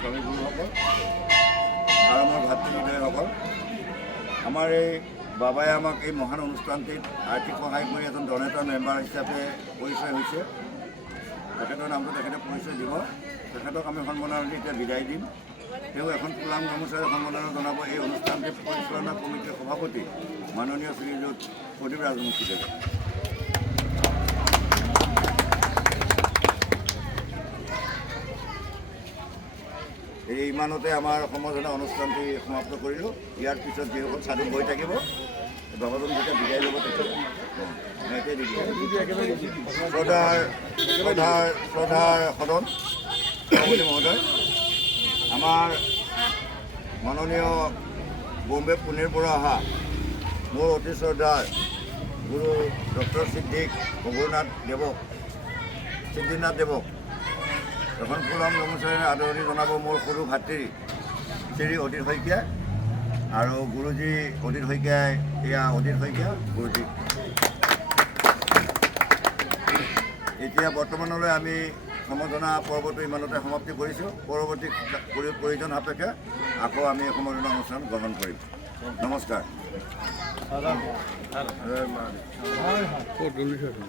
স্বামী গুৰুসকল আৰু মোৰ ভাতৃহৃদয়সকল, আমাৰ এই বাবাই আমাক এই মহান অনুষ্ঠানটিত আৰ্থিক সহায় কৰি এজন ডনেটৰ মেম্বাৰ হিচাপে পৰিচয় হৈছে। তেখেতৰ নামটো তেখেতে পৰিচয় দিব। তেখেতক আমি সন্মানেৰে এতিয়া বিদায় দিম। তেওঁ এখন ফুলাম গামোচাৰে সন্মাননা জনাব এই অনুষ্ঠানটিৰ পৰিচালনা কমিটিৰ সভাপতি মাননীয় শ্ৰীযুত প্ৰদীপ ৰাজবংশীদেৱে। এই ইমানতে আমাৰ সমজনা অনুষ্ঠানটি সমাপ্ত কৰিলোঁ। ইয়াৰ পিছত যিসকল সাধু হৈ থাকিব, বাবাজন যেতিয়া বিদায় ল'ব তেতিয়া শ্ৰদ্ধাৰ সদন সভাপতি মহোদয়, আমাৰ মাননীয় বম্বে পুনেৰ পৰা অহা মোৰ অতি শ্ৰদ্ধাৰ গুৰু ডক্টৰ সিদ্ধিনাথ দেৱক এখন ফুলাম গামোচাৰে আদৰণি জনাব মোৰ সৰু ভাতৃ শ্ৰী অদিত শইকীয়া আৰু গুৰুজী অদিত শইকীয়াই অদিত শইকীয়া গুৰুজী। এতিয়া বৰ্তমানলৈ আমি সমজনা পৰ্বটো ইমানতে সমাপ্তি কৰিছোঁ। পৰৱৰ্তী প্ৰয়োজন সাপেক্ষে আকৌ আমি সমজনা অনুষ্ঠান গ্ৰহণ কৰিম। নমস্কাৰ।